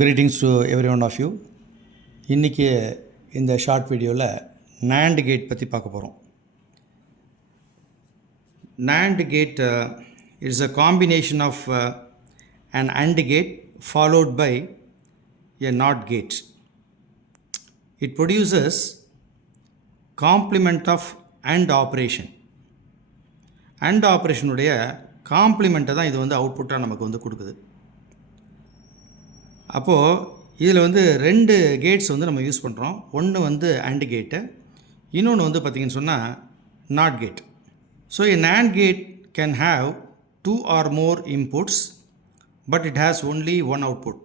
Greetings to every one of you. இன்றைக்கி இந்த short வீடியோவில் NAND கேட் பற்றி பார்க்க போகிறோம். NAND gate is a combination of an AND gate followed by a NOT gate. It produces complement of AND operation. AND operation உடைய காம்ப்ளிமெண்ட்டை தான் இது வந்து அவுட்புட்டாக நமக்கு வந்து கொடுக்குது. அப்போது இதில் ரெண்டு கேட்ஸ் நம்ம யூஸ் பண்ணுறோம். ஒன்று AND கேட்டு, இன்னொன்று பார்த்திங்கன்னு சொன்னால் NOT gate. So a NAND gate can have 2 or more inputs but it has only one output.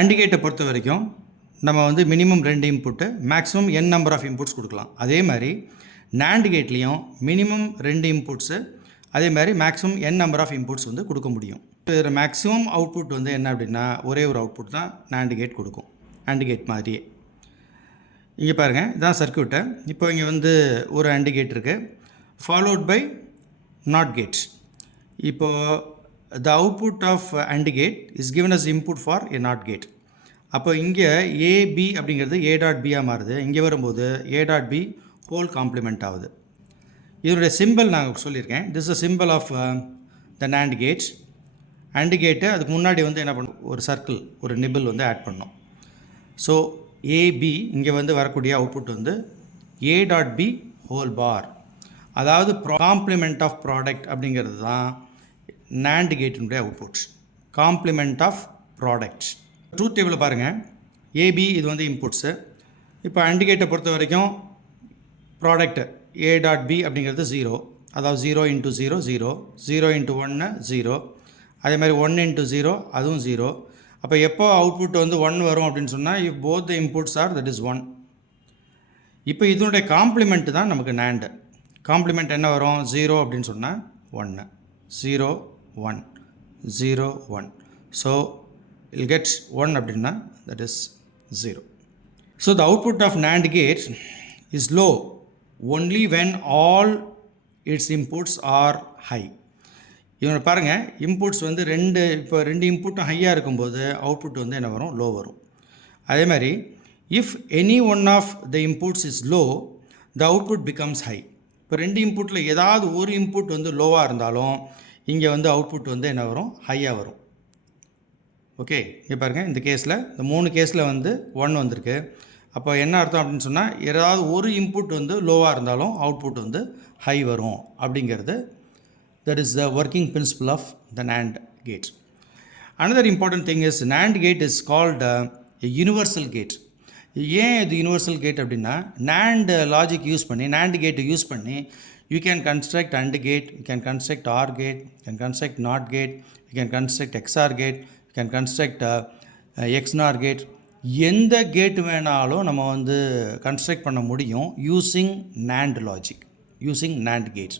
AND கேட்டை பொறுத்த வரைக்கும் நம்ம minimum 2 input, maximum n number of inputs கொடுக்கலாம். அதே மாதிரி NAND கேட்லேயும் மினிமம் 2 இன்புட்ஸு, அதே மாதிரி maximum n number of inputs கொடுக்க முடியும். இதில் மேக்ஸிமம் அவுட்புட் என்ன அப்படின்னா ஒரே ஒரு அவுட்புட் தான் NAND கேட் கொடுக்கும். AND கேட் மாதிரியே இங்கே பாருங்கள், இதுதான் சர்க்யூட்டை. இப்போ இங்கே ஒரு AND கேட் இருக்குது, ஃபாலோட் பை NOT கேட்ஸ். இப்போது the output of AND gate is given as input for a NOT gate. அப்போ இங்கே AB அப்படிங்கிறது A.B மாறுது. இங்கே வரும்போது A.B ஹோல் காம்ப்ளிமெண்ட் ஆகுது. இதனுடைய சிம்பிள் நான் சொல்லியிருக்கேன். This is symbol of the NAND gate. AND gate அதுக்கு முன்னாடி என்ன பண்ணும், ஒரு சர்க்கிள், ஒரு நிபிள் ஆட் பண்ணோம். ஸோ ஏபி இங்கே வரக்கூடிய அவுட்புட் A.B ஹோல் பார், அதாவது காம்ப்ளிமெண்ட் ஆஃப் ப்ராடக்ட் அப்படிங்கிறது தான் NAND கேட்டினுடைய outputs. Complement of products. Truth table பாருங்கள், ஏபி இது இன்புட்ஸு. இப்போ AND கேட்டை பொறுத்த வரைக்கும் ப்ராடக்ட் A.B அப்படிங்கிறது 0, அதாவது 0 × 0 0, 0 × 1 0, அதே மாதிரி 1 × 0 அதுவும் 0. அப்போ எப்போ அவுட்புட் 1 வரும் அப்படின்னு சொன்னால் if both the inputs are that is 1. இப்போ இதனுடைய காம்ப்ளிமெண்ட் தான் நமக்கு NAND. காம்ப்ளிமெண்ட் என்ன வரும், 0 அப்படின்னு சொன்னால் 1, 0 1, 0 1. ஸோ இல் கெட்ஸ் 1 அப்படின்னா that is 0. So the output of NAND gate is low only when all its inputs are high. இவனை பாருங்கள், இன்புட்ஸ் இப்போ ரெண்டு இன்புட்டும் ஹையாக இருக்கும்போது அவுட்புட் என்ன வரும், லோ வரும். அதே மாதிரி if any one of the inputs is low the output becomes high. இப்போ ரெண்டு இன்புட்டில் ஏதாவது ஒரு இன்புட் லோவாக இருந்தாலும் இங்கே அவுட்புட் என்ன வரும், ஹையாக வரும். ஓகே, இங்கே பாருங்கள், இந்த கேஸில், இந்த 3 கேஸில் 1 வந்திருக்கு. அப்போ என்ன அர்த்தம் அப்படின்னு சொன்னால் ஏதாவது ஒரு இன்புட் லோவாக இருந்தாலும் அவுட்புட் ஹை வரும் அப்படிங்கிறது. That is the working principle of the NAND gate. Another important thing is NAND gate is called a universal gate. ஏன் இது யூனிவர்சல் கேட் அப்படின்னா NAND லாஜிக் யூஸ் பண்ணி, NAND கேட்டை யூஸ் பண்ணி you can construct AND gate, you can construct OR gate, you can construct NOT gate, you can construct XOR gate, you can construct XNOR gate. எந்த gate வேணாலும் நம்ம construct பண்ண முடியும் using NAND logic, using NAND gates.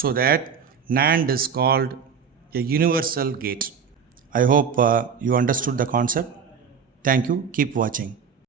So that NAND is called a universal gate. I hope you understood the concept. Thank you. Keep watching.